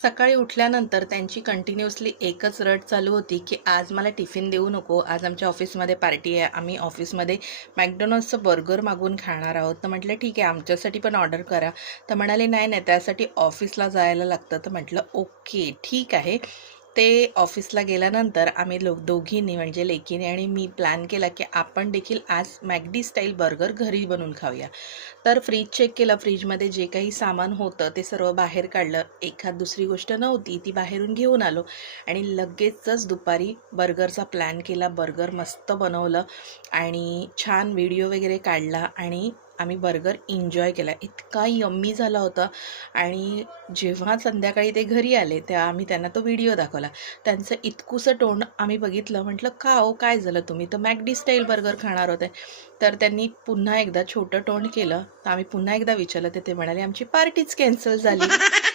सकाळी उठल्यानंतर त्यांची कंटिन्युअसली एकच रट चालू होती की आज मला टिफिन देऊ नको, आज आमच्या ऑफिसमध्ये पार्टी आहे, आम्ही ऑफिसमध्ये मॅकडॉनल्ड्सचं बर्गर मागवून खाणार आहोत. तर म्हटलं ठीक आहे, आमच्यासाठी पण ऑर्डर करा. तर म्हणाले नाही नाही, त्यासाठी ऑफिसला जायला लागतं. तर म्हटलं ओके ठीक आहे. ते ऑफिसला गेल्यानंतर आम्ही दोघींनी म्हणजे लेकीने आणि मी प्लॅन केला की आपण देखील आज मॅकडी स्टाईल बर्गर घरी बनवून खाऊया. तर फ्रीज चेक केलं, फ्रीजमध्ये जे काही सामान होतं ते सर्व बाहेर काढलं. एखाद दुसरी गोष्ट नव्हती ती बाहेरून घेऊन आलो आणि लगेचच दुपारी बर्गरचा प्लॅन केला. बर्गर मस्त बनवलं आणि छान व्हिडिओ वगैरे काढला आणि आम्ही बर्गर एन्जॉय केला. इतका यम्मी झाला होता. आणि जेव्हा संध्याकाळी ते घरी आले तेव्हा आम्ही त्यांना तो व्हिडिओ दाखवला. त्यांचं इतकुसं तोंड आम्ही बघितलं. म्हटलं का हो, काय झालं, तुम्ही तर मॅकडी स्टाईल बर्गर खाणार होते. तर त्यांनी पुन्हा एकदा छोटं तोंड केलं. तर आम्ही पुन्हा एकदा विचारलं तर ते म्हणाले आमची पार्टीच कॅन्सल झाली.